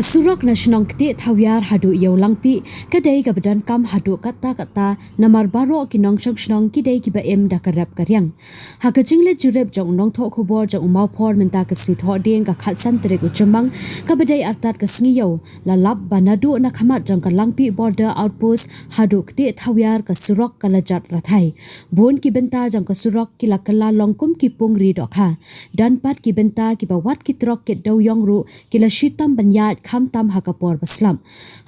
Surok na Syndon Ktiehthaiar haduh yo Langpih ïadei kebedan kam haduh kata namar baro ki nongsynshar ïadei kiba da karap karyang. Hakajingle jurep jong nong thok khubor jong Mawphor minta kesni thok ding ka khatsan terik uchemang kabadai artat kesngi yo lalap ba Naduh na khamat jong ka Langpih border outpost haduh Ktiehthaiar ka Surok kalajat rathai. Bun ki benta jong ka Surok kila kala longkum ki pungri dokha dan pat ki benta ki bawat ki trok ke dau yong ru kila shitam banyat kham tam hakapor baslam.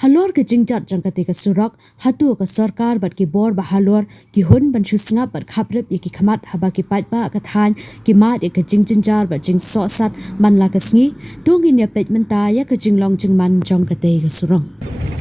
Halor ke jingjat jang kate ka Surok hatu ka sorkar bat ki bor ba halor ki hun ban shusngap bat khaprep ye ki khamat haba ki paidbah ka than ki mat ye ka jingjinjar bat jing so sat man la ka sngi tungin ya peit menta ya ka jinglong jingman jong kate ka Surok.